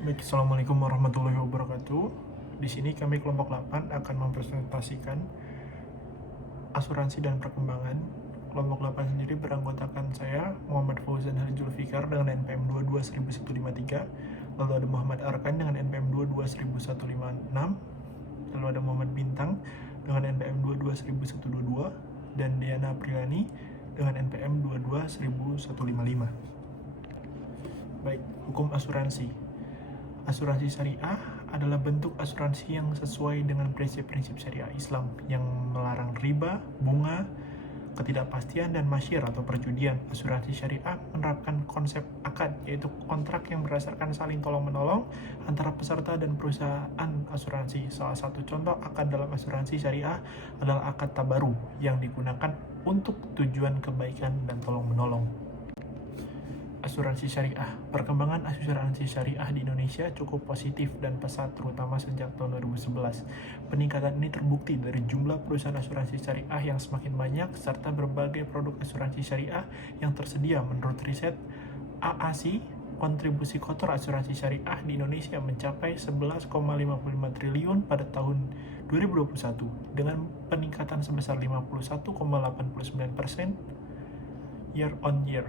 Baik, Assalamualaikum warahmatullahi wabarakatuh. Di sini kami kelompok 8 akan mempresentasikan asuransi dan perkembangan. Kelompok 8 sendiri beranggotakan saya, Muhammad Fauzan Harijul Fikar dengan NPM 221153, lalu ada Muhammad Arkan dengan NPM 221156, lalu ada Muhammad Bintang dengan NPM 221122, dan Diana Aprilani dengan NPM 221155. Baik, hukum asuransi. Asuransi syariah adalah bentuk asuransi yang sesuai dengan prinsip-prinsip syariah Islam yang melarang riba, bunga, ketidakpastian, dan masyir atau perjudian. Asuransi syariah menerapkan konsep akad, yaitu kontrak yang berdasarkan saling tolong-menolong antara peserta dan perusahaan asuransi. Salah satu contoh akad dalam asuransi syariah adalah akad tabaru yang digunakan untuk tujuan kebaikan dan tolong-menolong. Asuransi syariah. Perkembangan asuransi syariah di Indonesia cukup positif dan pesat, terutama sejak tahun 2011. Peningkatan ini terbukti dari jumlah perusahaan asuransi syariah yang semakin banyak, serta berbagai produk asuransi syariah yang tersedia. Menurut riset AASI, kontribusi kotor asuransi syariah di Indonesia mencapai 11,55 triliun pada tahun 2021, dengan peningkatan sebesar 51,89% year on year.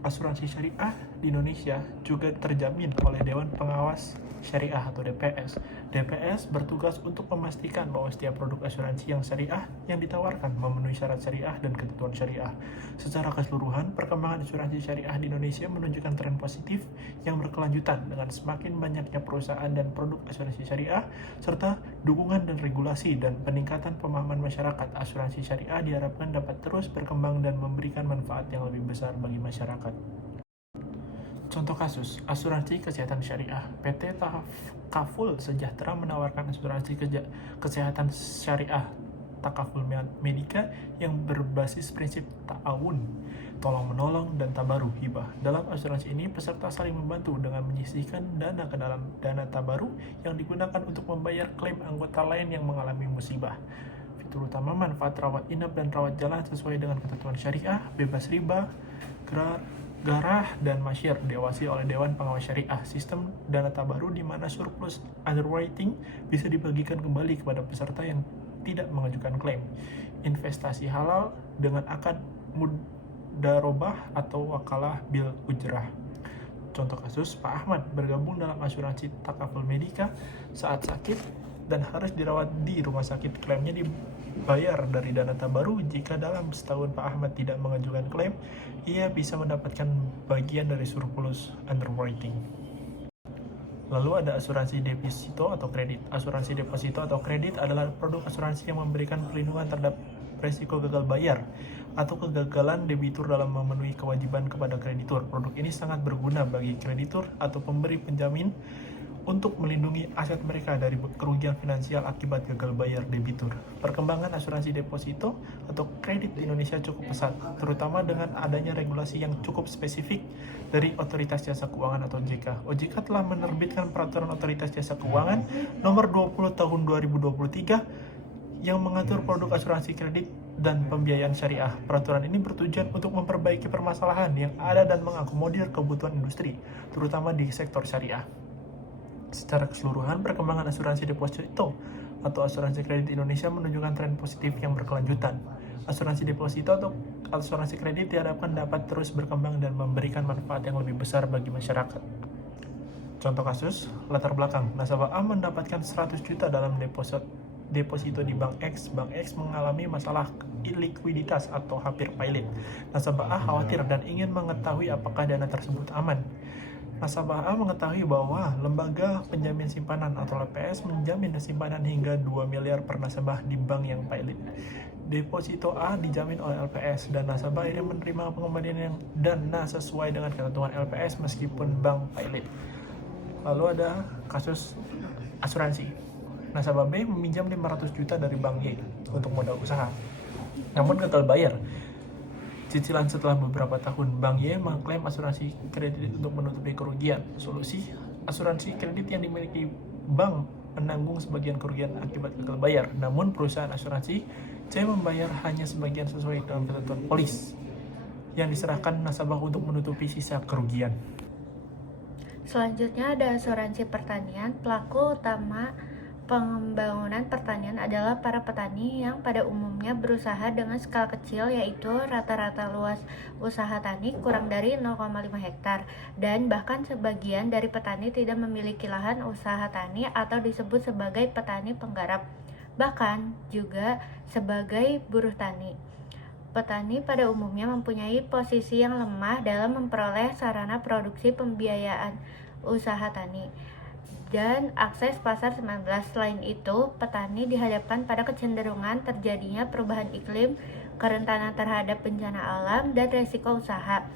Asuransi syariah di Indonesia juga terjamin oleh Dewan Pengawas Syariah atau DPS. DPS bertugas untuk memastikan bahwa setiap produk asuransi yang syariah yang ditawarkan memenuhi syarat syariah dan ketentuan syariah. Secara keseluruhan, perkembangan asuransi syariah di Indonesia menunjukkan tren positif yang berkelanjutan dengan semakin banyaknya perusahaan dan produk asuransi syariah, serta dukungan dan regulasi dan peningkatan pemahaman masyarakat. Asuransi syariah diharapkan dapat terus berkembang dan memberikan manfaat yang lebih besar bagi masyarakat. Contoh kasus, asuransi kesehatan syariah. PT Takaful Sejahtera menawarkan asuransi kesehatan syariah Takaful Medika yang berbasis prinsip ta'awun, tolong-menolong, dan tabaru hibah. Dalam asuransi ini, peserta saling membantu dengan menyisihkan dana ke dalam dana tabaru yang digunakan untuk membayar klaim anggota lain yang mengalami musibah. Fitur utama manfaat rawat inap dan rawat jalan sesuai dengan ketentuan syariah, bebas riba, garah, dan masyir diawasi oleh Dewan Pengawas Syariah. Sistem dana tabaru di mana surplus underwriting bisa dibagikan kembali kepada peserta yang tidak mengajukan klaim. Investasi halal dengan akad mudarobah atau wakalah bil ujrah. Contoh kasus, Pak Ahmad bergabung dalam asuransi Takaful Medika saat sakit dan harus dirawat di rumah sakit. Klaimnya dibayar dari dana tabaru. Jika dalam setahun Pak Ahmad tidak mengajukan klaim, ia bisa mendapatkan bagian dari surplus underwriting. Lalu ada asuransi deposito atau kredit. Asuransi deposito atau kredit adalah produk asuransi yang memberikan perlindungan terhadap resiko gagal bayar atau kegagalan debitur dalam memenuhi kewajiban kepada kreditur. Produk ini sangat berguna bagi kreditur atau pemberi penjamin untuk melindungi aset mereka dari kerugian finansial akibat gagal bayar debitur. Perkembangan asuransi deposito atau kredit di Indonesia cukup pesat, terutama dengan adanya regulasi yang cukup spesifik dari Otoritas Jasa Keuangan atau OJK. OJK telah menerbitkan Peraturan Otoritas Jasa Keuangan Nomor 20 Tahun 2023 yang mengatur produk asuransi kredit dan pembiayaan syariah. Peraturan ini bertujuan untuk memperbaiki permasalahan yang ada dan mengakomodir kebutuhan industri, terutama di sektor syariah. Secara keseluruhan, perkembangan asuransi deposito atau asuransi kredit Indonesia menunjukkan tren positif yang berkelanjutan. Asuransi deposito atau asuransi kredit diharapkan dapat terus berkembang dan memberikan manfaat yang lebih besar bagi masyarakat. Contoh kasus, latar belakang, nasabah A mendapatkan 100 juta dalam deposito di Bank X. Bank X mengalami masalah likuiditas atau hampir pailit. Nasabah A khawatir dan ingin mengetahui apakah dana tersebut aman. Nasabah A mengetahui bahwa lembaga penjamin simpanan atau LPS menjamin simpanan hingga 2 miliar per nasabah di bank yang pailit. Deposito A dijamin oleh LPS dan nasabah akhirnya menerima pengembalian yang dana sesuai dengan ketentuan LPS meskipun bank pailit. Lalu ada kasus asuransi. Nasabah B meminjam 500 juta dari Bank Y untuk modal usaha, namun gagal bayar cicilan setelah beberapa tahun. Bank Y mengklaim asuransi kredit untuk menutupi kerugian. Solusi, asuransi kredit yang dimiliki bank menanggung sebagian kerugian akibat gagal bayar, namun perusahaan asuransi C membayar hanya sebagian sesuai dengan ketentuan polis yang diserahkan nasabah untuk menutupi sisa kerugian. Selanjutnya ada asuransi pertanian. Pelaku utama pengembangan pertanian adalah para petani yang pada umumnya berusaha dengan skala kecil, yaitu rata-rata luas usaha tani kurang dari 0,5 hektar, dan bahkan sebagian dari petani tidak memiliki lahan usaha tani atau disebut sebagai petani penggarap, bahkan juga sebagai buruh tani. Petani pada umumnya mempunyai posisi yang lemah dalam memperoleh sarana produksi pembiayaan usaha tani dan akses pasar 19. Selain itu, petani dihadapkan pada kecenderungan terjadinya perubahan iklim, kerentanan terhadap bencana alam, dan risiko usaha,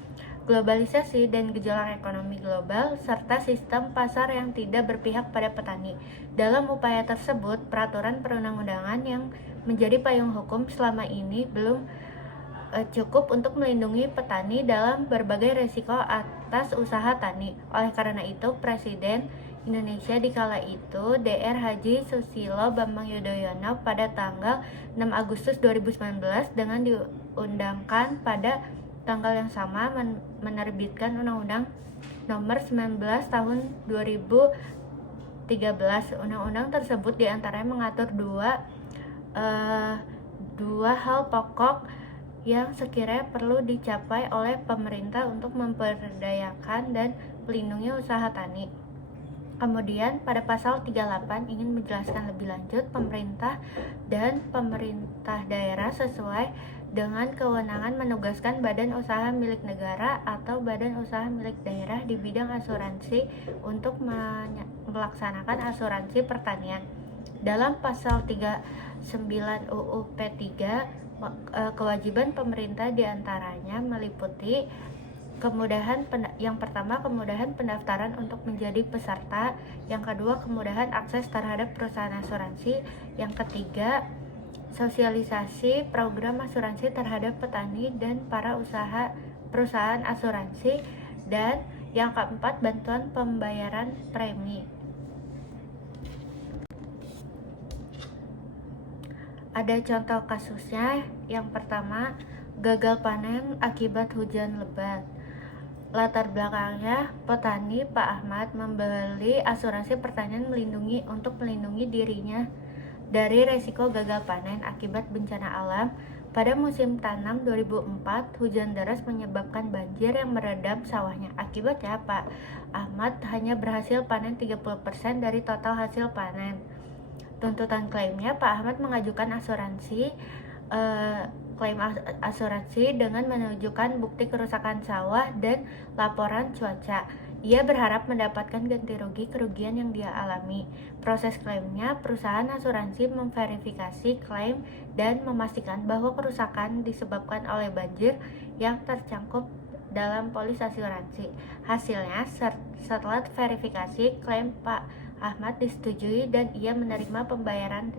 globalisasi dan gejolak ekonomi global, serta sistem pasar yang tidak berpihak pada petani. Dalam upaya tersebut, peraturan perundang-undangan yang menjadi payung hukum selama ini belum cukup untuk melindungi petani dalam berbagai risiko atas usaha tani. Oleh karena itu, Presiden Indonesia di kala itu, Dr. Haji Susilo Bambang Yudhoyono, pada tanggal 6 Agustus 2019 dengan diundangkan pada tanggal yang sama menerbitkan Undang-Undang Nomor 19 Tahun 2013. Undang-undang tersebut diantaranya mengatur dua hal pokok yang sekiranya perlu dicapai oleh pemerintah untuk memperdayakan dan melindungi usaha tani. Kemudian pada pasal 38 ingin menjelaskan lebih lanjut, pemerintah dan pemerintah daerah sesuai dengan kewenangan menugaskan badan usaha milik negara atau badan usaha milik daerah di bidang asuransi untuk melaksanakan asuransi pertanian. Dalam pasal 39 UU P3, kewajiban pemerintah diantaranya meliputi yang pertama, kemudahan pendaftaran untuk menjadi peserta. Yang kedua, kemudahan akses terhadap perusahaan asuransi. Yang ketiga, sosialisasi program asuransi terhadap petani dan para perusahaan asuransi. Dan yang keempat, bantuan pembayaran premi. Ada contoh kasusnya. Yang pertama, gagal panen akibat hujan lebat. Latar belakangnya, petani Pak Ahmad membeli asuransi pertanian untuk melindungi dirinya dari resiko gagal panen akibat bencana alam. Pada musim tanam 2004, hujan deras menyebabkan banjir yang merendam sawahnya. Akibatnya, Pak Ahmad hanya berhasil panen 30% dari total hasil panen. Tuntutan klaimnya, Pak Ahmad mengajukan klaim asuransi dengan menunjukkan bukti kerusakan sawah dan laporan cuaca. Ia berharap mendapatkan ganti rugi kerugian yang dia alami. Proses klaimnya, perusahaan asuransi memverifikasi klaim dan memastikan bahwa kerusakan disebabkan oleh banjir yang tercankup dalam polis asuransi. Hasilnya, setelah verifikasi, klaim Pak Ahmad disetujui dan ia menerima pembayaran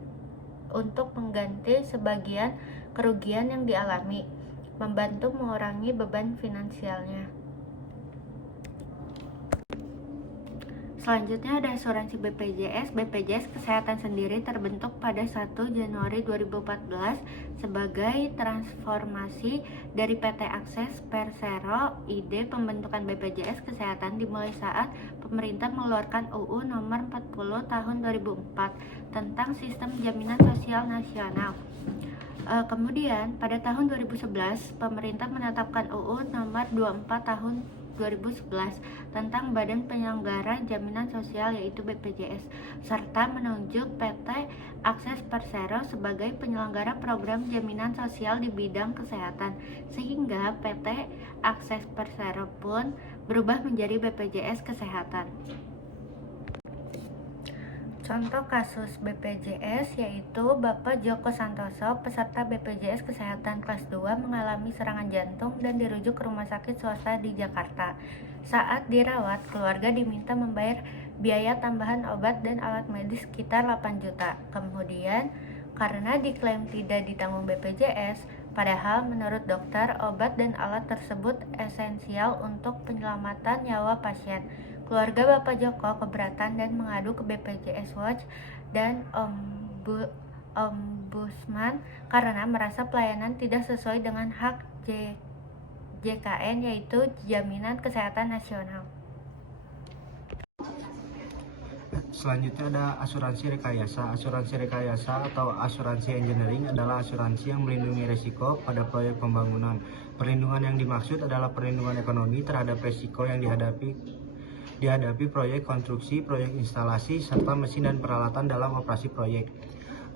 untuk mengganti sebagian kerugian yang dialami, membantu mengurangi beban finansialnya. Selanjutnya ada asuransi BPJS. BPJS Kesehatan sendiri terbentuk pada 1 Januari 2014 sebagai transformasi dari PT Akses Persero. Ide pembentukan BPJS Kesehatan dimulai saat pemerintah mengeluarkan UU Nomor 40 Tahun 2004 tentang Sistem Jaminan Sosial Nasional. Kemudian pada tahun 2011 pemerintah menetapkan UU Nomor 24 Tahun 2011 tentang Badan Penyelenggara Jaminan Sosial, yaitu BPJS, serta menunjuk PT Akses Persero sebagai penyelenggara program jaminan sosial di bidang kesehatan, sehingga PT Akses Persero pun berubah menjadi BPJS Kesehatan. Contoh kasus BPJS yaitu Bapak Joko Santoso, peserta BPJS Kesehatan kelas 2, mengalami serangan jantung dan dirujuk ke rumah sakit swasta di Jakarta. Saat dirawat, keluarga diminta membayar biaya tambahan obat dan alat medis sekitar 8 juta. Kemudian, karena diklaim tidak ditanggung BPJS, padahal menurut dokter, obat dan alat tersebut esensial untuk penyelamatan nyawa pasien. Keluarga Bapak Joko keberatan dan mengadu ke BPJS Watch dan Ombudsman karena merasa pelayanan tidak sesuai dengan hak JKN, yaitu Jaminan Kesehatan Nasional. Selanjutnya ada asuransi rekayasa. Asuransi rekayasa atau asuransi engineering adalah asuransi yang melindungi risiko pada proyek pembangunan. Perlindungan yang dimaksud adalah perlindungan ekonomi terhadap risiko yang dihadapi proyek konstruksi, proyek instalasi, serta mesin dan peralatan dalam operasi proyek.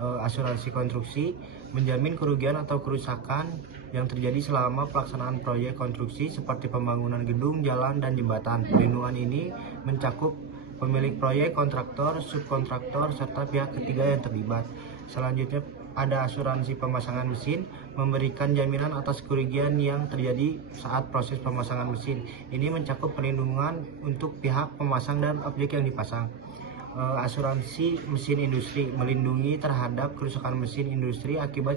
Asuransi konstruksi menjamin kerugian atau kerusakan yang terjadi selama pelaksanaan proyek konstruksi seperti pembangunan gedung, jalan, dan jembatan. Perlindungan ini mencakup pemilik proyek, kontraktor, subkontraktor, serta pihak ketiga yang terlibat. Selanjutnya ada asuransi pemasangan mesin, memberikan jaminan atas kerugian yang terjadi saat proses pemasangan mesin. Ini mencakup perlindungan untuk pihak pemasang dan objek yang dipasang. Asuransi mesin industri melindungi terhadap kerusakan mesin industri akibat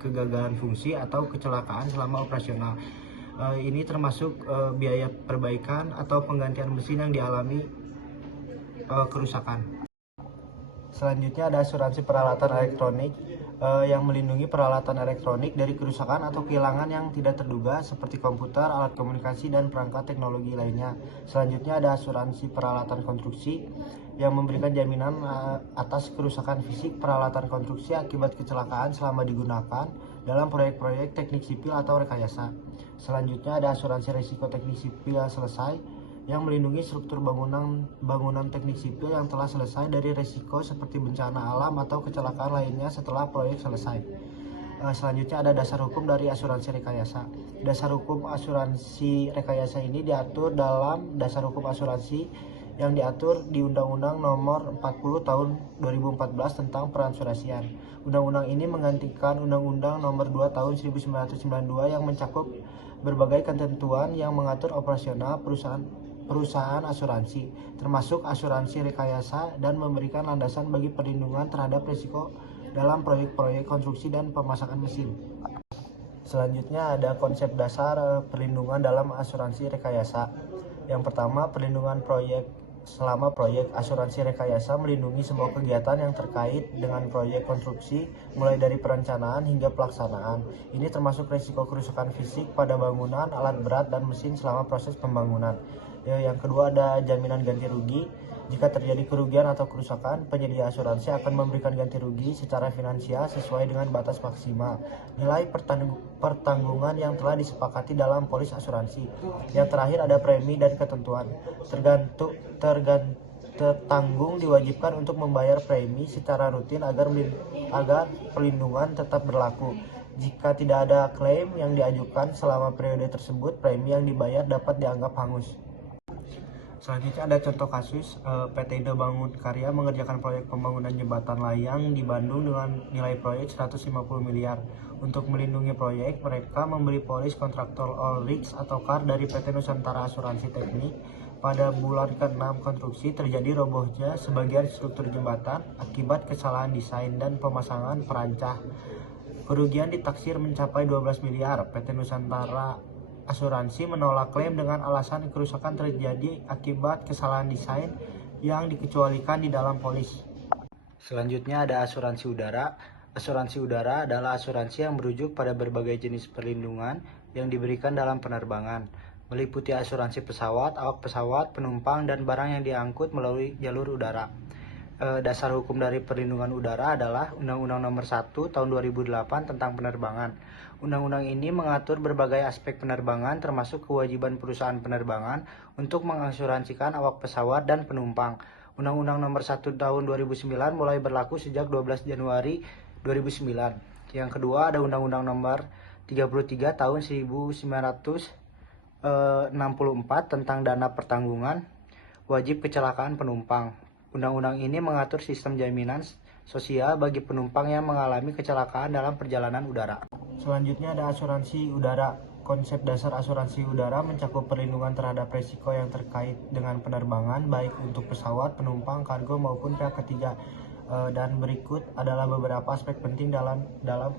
kegagalan fungsi atau kecelakaan selama operasional. Ini termasuk biaya perbaikan atau penggantian mesin yang dialami kerusakan. Selanjutnya ada asuransi peralatan elektronik yang melindungi peralatan elektronik dari kerusakan atau kehilangan yang tidak terduga seperti komputer, alat komunikasi, dan perangkat teknologi lainnya. Selanjutnya ada asuransi peralatan konstruksi yang memberikan jaminan atas kerusakan fisik peralatan konstruksi akibat kecelakaan selama digunakan dalam proyek-proyek teknik sipil atau rekayasa. Selanjutnya ada asuransi risiko teknik sipil yang selesai yang melindungi struktur bangunan teknik sipil yang telah selesai dari risiko seperti bencana alam atau kecelakaan lainnya setelah proyek selesai. Selanjutnya ada dasar hukum dari asuransi rekayasa. Dasar hukum asuransi rekayasa ini diatur dalam dasar hukum asuransi yang diatur di Undang-Undang Nomor 40 Tahun 2014 tentang peransurasian. Undang-undang ini menggantikan Undang-Undang Nomor 2 Tahun 1992 yang mencakup berbagai ketentuan yang mengatur operasional perusahaan asuransi, termasuk asuransi rekayasa, dan memberikan landasan bagi perlindungan terhadap risiko dalam proyek-proyek konstruksi dan pemasangan mesin. Selanjutnya ada konsep dasar perlindungan dalam asuransi rekayasa. Yang pertama, perlindungan proyek. Selama proyek, asuransi rekayasa melindungi semua kegiatan yang terkait dengan proyek konstruksi, mulai dari perencanaan hingga pelaksanaan. Ini termasuk risiko kerusakan fisik pada bangunan, alat berat, dan mesin selama proses pembangunan. Yang kedua ada jaminan ganti rugi. Jika terjadi kerugian atau kerusakan, penyedia asuransi akan memberikan ganti rugi secara finansial sesuai dengan batas maksimal nilai pertanggungan yang telah disepakati dalam polis asuransi. Yang terakhir ada premi dan ketentuan. Tertanggung diwajibkan untuk membayar premi secara rutin agar perlindungan tetap berlaku. Jika tidak ada klaim yang diajukan selama periode tersebut, premi yang dibayar dapat dianggap hangus. Selanjutnya ada contoh kasus PT Indo Bangun Karya mengerjakan proyek pembangunan jembatan layang di Bandung dengan nilai proyek 150 miliar. Untuk melindungi proyek, mereka membeli polis kontraktor All Risks atau KAR dari PT Nusantara Asuransi Teknik. Pada bulan ke-6 konstruksi terjadi robohnya sebagian struktur jembatan akibat kesalahan desain dan pemasangan perancah. Kerugian ditaksir mencapai 12 miliar. PT Nusantara Asuransi menolak klaim dengan alasan kerusakan terjadi akibat kesalahan desain yang dikecualikan di dalam polis. Selanjutnya ada asuransi udara. Asuransi udara adalah asuransi yang merujuk pada berbagai jenis perlindungan yang diberikan dalam penerbangan, meliputi asuransi pesawat, awak pesawat, penumpang, dan barang yang diangkut melalui jalur udara. Dasar hukum dari perlindungan udara adalah Undang-Undang Nomor 1 Tahun 2008 tentang penerbangan. Undang-undang ini mengatur berbagai aspek penerbangan termasuk kewajiban perusahaan penerbangan untuk mengasuransikan awak pesawat dan penumpang. Undang-Undang Nomor 1 Tahun 2009 mulai berlaku sejak 12 Januari 2009. Yang kedua ada Undang-Undang Nomor 33 Tahun 1964 tentang dana pertanggungan wajib kecelakaan penumpang. Undang-undang ini mengatur sistem jaminan sosial bagi penumpang yang mengalami kecelakaan dalam perjalanan udara. Selanjutnya ada asuransi udara. Konsep dasar asuransi udara mencakup perlindungan terhadap risiko yang terkait dengan penerbangan, baik untuk pesawat, penumpang, kargo, maupun pihak ketiga. Dan berikut adalah beberapa aspek penting dalam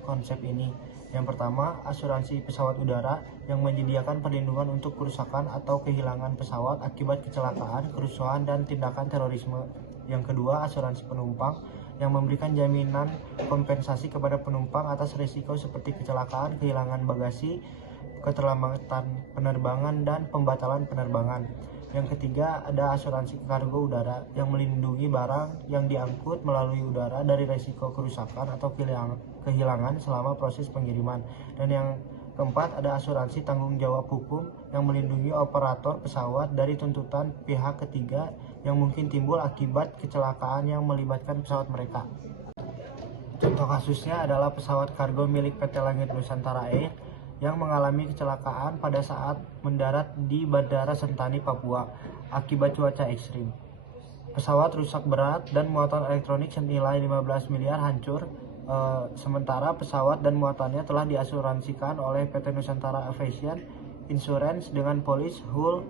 konsep ini. Yang pertama, asuransi pesawat udara yang menyediakan perlindungan untuk kerusakan atau kehilangan pesawat akibat kecelakaan, kerusuhan, dan tindakan terorisme. Yang kedua, asuransi penumpang yang memberikan jaminan kompensasi kepada penumpang atas risiko seperti kecelakaan, kehilangan bagasi, keterlambatan penerbangan, dan pembatalan penerbangan. Yang ketiga, ada asuransi kargo udara yang melindungi barang yang diangkut melalui udara dari risiko kerusakan atau kehilangan selama proses pengiriman. Dan yang keempat, ada asuransi tanggung jawab hukum yang melindungi operator pesawat dari tuntutan pihak ketiga yang mungkin timbul akibat kecelakaan yang melibatkan pesawat mereka. Contoh kasusnya adalah pesawat kargo milik PT Langit Nusantara Air yang mengalami kecelakaan pada saat mendarat di Bandara Sentani, Papua akibat cuaca ekstrim. Pesawat rusak berat dan muatan elektronik senilai 15 miliar hancur, sementara pesawat dan muatannya telah diasuransikan oleh PT Nusantara Aviation Insurance dengan polis Hull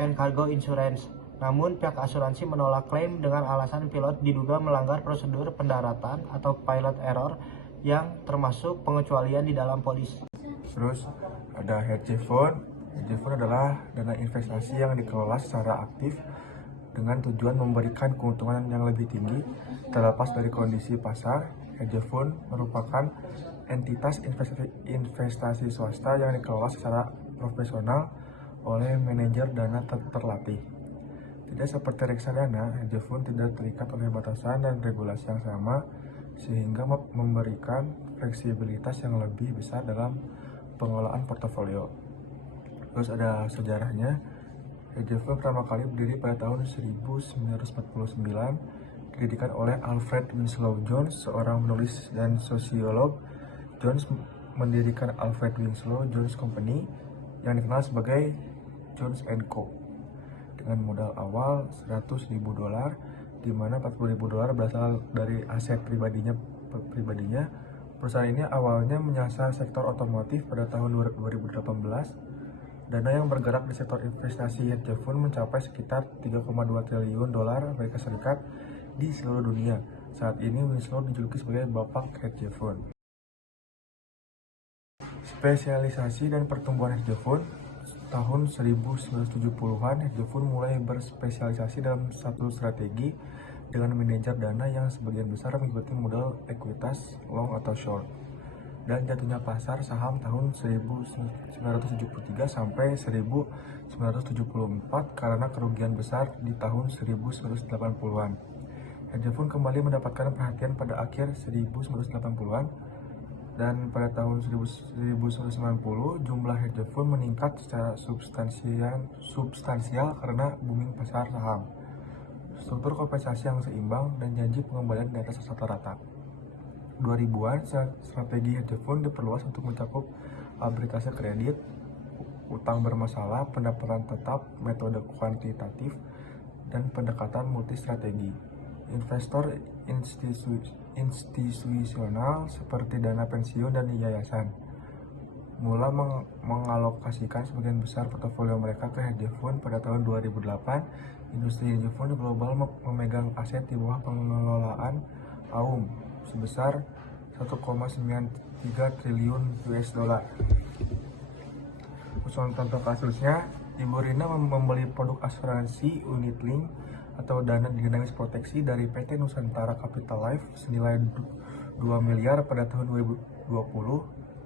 and Cargo Insurance. Namun pihak asuransi menolak klaim dengan alasan pilot diduga melanggar prosedur pendaratan atau pilot error yang termasuk pengecualian di dalam polis. Terus ada hedge fund. Hedge fund adalah dana investasi yang dikelola secara aktif dengan tujuan memberikan keuntungan yang lebih tinggi terlepas dari kondisi pasar. Hedge fund merupakan entitas investasi swasta yang dikelola secara profesional oleh manajer dana terlatih. Tidak seperti reksadana, hedge fund tidak terikat oleh batasan dan regulasi yang sama sehingga memberikan fleksibilitas yang lebih besar dalam pengelolaan portofolio. Terus ada sejarahnya. Hedge fund pertama kali berdiri pada tahun 1949, didirikan oleh Alfred Winslow Jones, seorang penulis dan sosiolog. Jones mendirikan Alfred Winslow Jones Company yang dikenal sebagai Jones & Co. dengan modal awal $100.000, di mana $40.000 berasal dari aset pribadinya. Perusahaan ini awalnya menyasar sektor otomotif pada tahun 2018. Dana yang bergerak di sektor investasi hedge fund mencapai sekitar $3,2 triliun Amerika Serikat di seluruh dunia. Saat ini Winslow dijuluki sebagai Bapak hedge fund. Spesialisasi dan pertumbuhan hedge fund. Tahun 1970-an, hedge fund mulai berspesialisasi dalam satu strategi dengan manajer dana yang sebagian besar mengikuti modal ekuitas long atau short, dan jatuhnya pasar saham tahun 1973 sampai 1974 karena kerugian besar di tahun 1980-an. Hedge fund kembali mendapatkan perhatian pada akhir 1980-an, dan pada tahun 1990 jumlah hedge fund meningkat secara substansial karena booming pasar saham, struktur kompensasi yang seimbang, dan janji pengembalian di atas rata-rata. 2000-an, strategi hedge fund diperluas untuk mencakup arbitrase kredit, utang bermasalah, pendapatan tetap, metode kuantitatif, dan pendekatan multi-strategi. Investor institusional seperti dana pensiun dan yayasan mula mengalokasikan sebagian besar portofolio mereka ke hedge fund. Pada tahun 2008, industri hedge fund global memegang aset di bawah pengelolaan AUM sebesar 1,93 triliun US dollar. Contoh kasusnya, Ibu Rina membeli produk asuransi unit link atau dana dinamis proteksi dari PT Nusantara Capital Life senilai 2 miliar pada tahun 2020.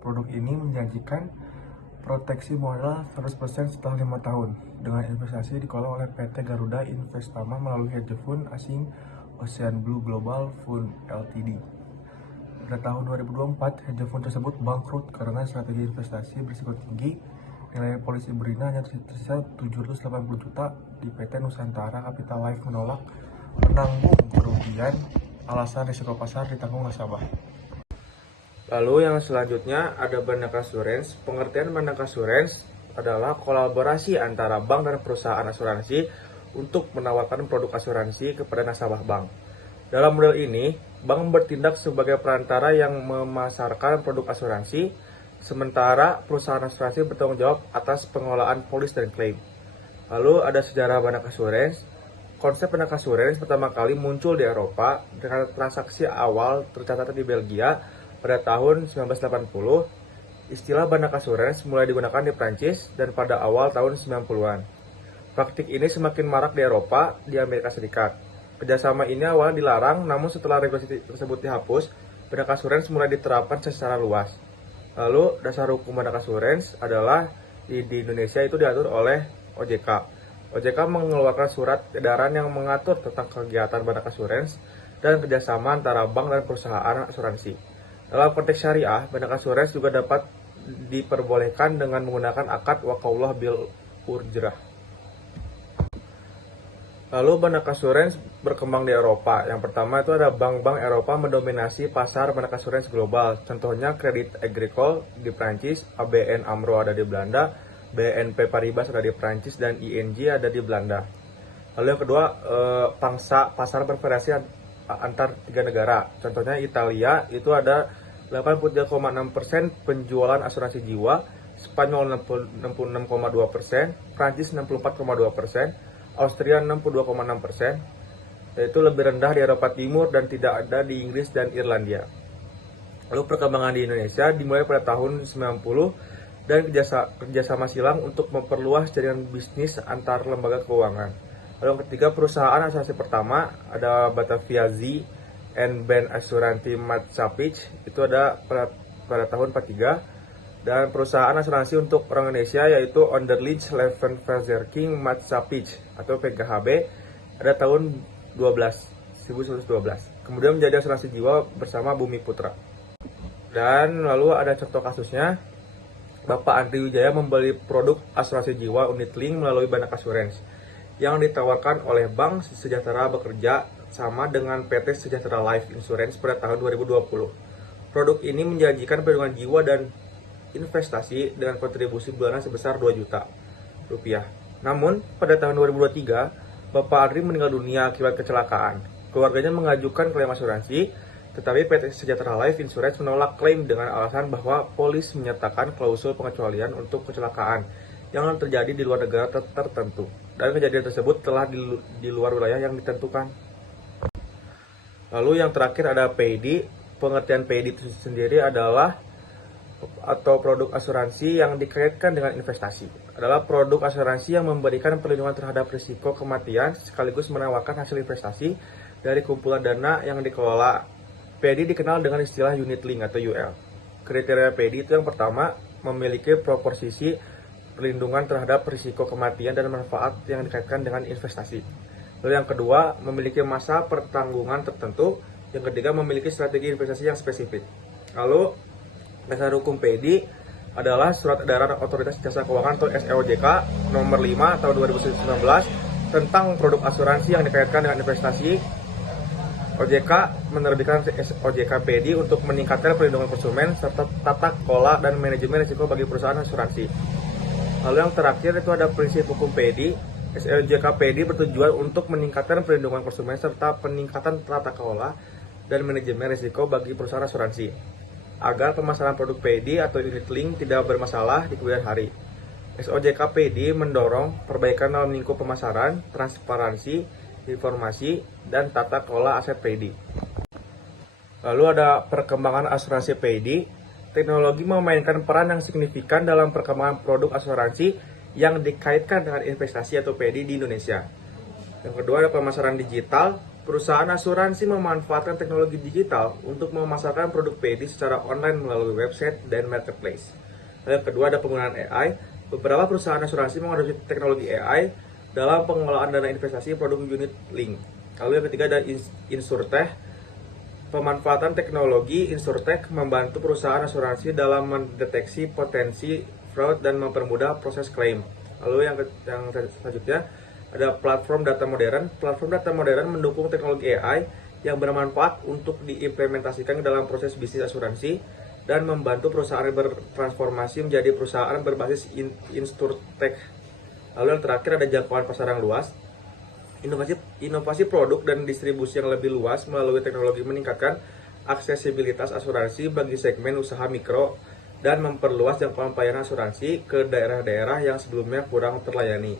Produk ini menjanjikan proteksi modal 100% setelah 5 tahun dengan investasi dikelola oleh PT Garuda Investama melalui hedge fund asing Ocean Blue Global Fund Ltd. Pada tahun 2024, hedge fund tersebut bangkrut karena strategi investasi berisiko tinggi. Nilai polisi Brina hanya tersisa 780 juta di PT Nusantara Capital Life menolak menanggung kerugian, alasan risiko pasar ditanggung nasabah. Lalu yang selanjutnya ada bancassurance. Pengertian bancassurance adalah kolaborasi antara bank dan perusahaan asuransi untuk menawarkan produk asuransi kepada nasabah bank. Dalam model ini, bank bertindak sebagai perantara yang memasarkan produk asuransi, sementara perusahaan asuransi bertanggung jawab atas pengelolaan polis dan klaim. Lalu ada sejarah bancassurance. Konsep bancassurance pertama kali muncul di Eropa dengan transaksi awal tercatat di Belgia pada tahun 1980. Istilah bancassurance mulai digunakan di Prancis dan pada awal tahun 90-an. Praktik ini semakin marak di Eropa, di Amerika Serikat. Kerjasama ini awalnya dilarang, namun setelah regulasi tersebut dihapus, bancassurance mulai diterapkan secara luas. Lalu dasar hukum bancassurance adalah di Indonesia itu diatur oleh OJK. OJK mengeluarkan surat edaran yang mengatur tentang kegiatan bancassurance dan kerjasama antara bank dan perusahaan asuransi. Dalam konteks syariah, bancassurance juga dapat diperbolehkan dengan menggunakan akad wakaulah bil urjrah. Lalu bancassurance berkembang di Eropa. Yang pertama itu ada bank-bank Eropa mendominasi pasar bancassurance global. Contohnya Credit Agricole di Prancis, ABN AMRO ada di Belanda, BNP Paribas ada di Prancis, dan ING ada di Belanda. Lalu yang kedua, pangsa pasar bervariasi antar tiga negara. Contohnya Italia itu ada 83,6% penjualan asuransi jiwa, Spanyol 66,2%, Prancis 64,2%, Austria 62,6%, yaitu lebih rendah di Eropa Timur dan tidak ada di Inggris dan Irlandia. Lalu perkembangan di Indonesia dimulai pada tahun 90 dan kerjasama silang untuk memperluas jaringan bisnis antar lembaga keuangan. Lalu yang ketiga, perusahaan asuransi pertama ada Batavia Z and Ben Asuransi Matsapich, itu ada pada tahun 43. Dan perusahaan asuransi untuk orang Indonesia yaitu Onderlich Levenverzekering Matsapich atau PGHB ada tahun 1912. Kemudian menjadi asuransi jiwa bersama Bumi Putra. Dan lalu ada contoh kasusnya, Bapak Andri Wijaya membeli produk asuransi jiwa unit link melalui bancassurance yang ditawarkan oleh Bank Sejahtera Bekerja sama dengan PT Sejahtera Life Insurance pada tahun 2020. Produk ini menjanjikan perlindungan jiwa dan investasi dengan kontribusi bulanan sebesar 2 juta rupiah. Namun, pada tahun 2023, Bapak Andri meninggal dunia akibat kecelakaan. Keluarganya mengajukan klaim asuransi, tetapi PT Sejahtera Life Insurance menolak klaim dengan alasan bahwa polis menyertakan klausul pengecualian untuk kecelakaan yang terjadi di luar negara tertentu, dan kejadian tersebut telah di luar wilayah yang ditentukan. Lalu yang terakhir ada PID. Pengertian PID itu sendiri adalah atau produk asuransi yang dikaitkan dengan investasi. Adalah produk asuransi yang memberikan perlindungan terhadap risiko kematian sekaligus menawarkan hasil investasi dari kumpulan dana yang dikelola. PID dikenal dengan istilah unit link atau UL. Kriteria PID itu yang pertama, memiliki proporsi perlindungan terhadap risiko kematian dan manfaat yang dikaitkan dengan investasi. Lalu yang kedua, memiliki masa pertanggungan tertentu. Yang ketiga, memiliki strategi investasi yang spesifik. Lalu dasar hukum PID adalah Surat Edaran Otoritas Jasa Keuangan atau SEOJK nomor 5 tahun 2019 tentang produk asuransi yang dikaitkan dengan investasi. OJK menerbitkan OJK PID untuk meningkatkan perlindungan konsumen serta tata kelola dan manajemen risiko bagi perusahaan asuransi. Lalu yang terakhir itu ada prinsip hukum PID. SEOJK PID bertujuan untuk meningkatkan perlindungan konsumen serta peningkatan tata kelola dan manajemen risiko bagi perusahaan asuransi agar pemasaran produk PID atau unit link tidak bermasalah di kemudian hari. SEOJK PID mendorong perbaikan dalam lingkup pemasaran, transparansi, informasi, dan tata kelola aset PID. Lalu ada perkembangan asuransi PID. Teknologi memainkan peran yang signifikan dalam perkembangan produk asuransi yang dikaitkan dengan investasi atau PID di Indonesia. Yang kedua ada pemasaran digital. Perusahaan asuransi memanfaatkan teknologi digital untuk memasarkan produk PID secara online melalui website dan marketplace. Lalu yang kedua ada penggunaan AI. Beberapa perusahaan asuransi mengadopsi teknologi AI dalam pengelolaan dana investasi produk unit link. Lalu yang ketiga ada Insurtech. Pemanfaatan teknologi Insurtech membantu perusahaan asuransi dalam mendeteksi potensi fraud dan mempermudah proses klaim. Lalu yang selanjutnya ada platform data modern. Platform data modern mendukung teknologi AI yang bermanfaat untuk diimplementasikan dalam proses bisnis asuransi dan membantu perusahaan bertransformasi menjadi perusahaan berbasis Insurtech. Lalu yang terakhir ada jangkauan pasar yang luas. Inovasi produk dan distribusi yang lebih luas melalui teknologi meningkatkan aksesibilitas asuransi bagi segmen usaha mikro dan memperluas jangkauan pelayanan asuransi ke daerah-daerah yang sebelumnya kurang terlayani.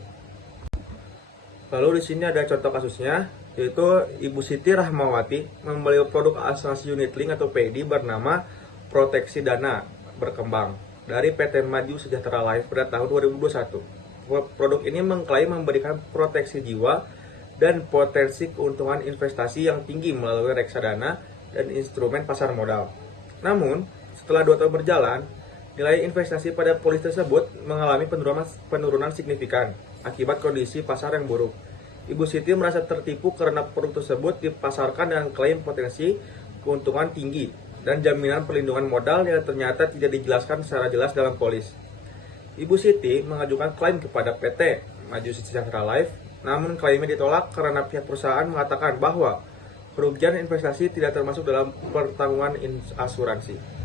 Lalu di sini ada contoh kasusnya, yaitu Ibu Siti Rahmawati membeli produk asuransi unit link atau PID bernama Proteksi Dana Berkembang dari PT Maju Sejahtera Life pada tahun 2021. Produk ini mengklaim memberikan proteksi jiwa dan potensi keuntungan investasi yang tinggi melalui reksadana dan instrumen pasar modal. Namun, setelah 2 tahun berjalan, nilai investasi pada polis tersebut mengalami penurunan signifikan. akibat kondisi pasar yang buruk. Ibu Siti merasa tertipu karena produk tersebut dipasarkan dengan klaim potensi keuntungan tinggi dan jaminan perlindungan modal yang ternyata tidak dijelaskan secara jelas dalam polis. Ibu Siti mengajukan klaim kepada PT Maju Sejahtera Life, namun klaimnya ditolak karena pihak perusahaan mengatakan bahwa kerugian investasi tidak termasuk dalam pertanggungan asuransi.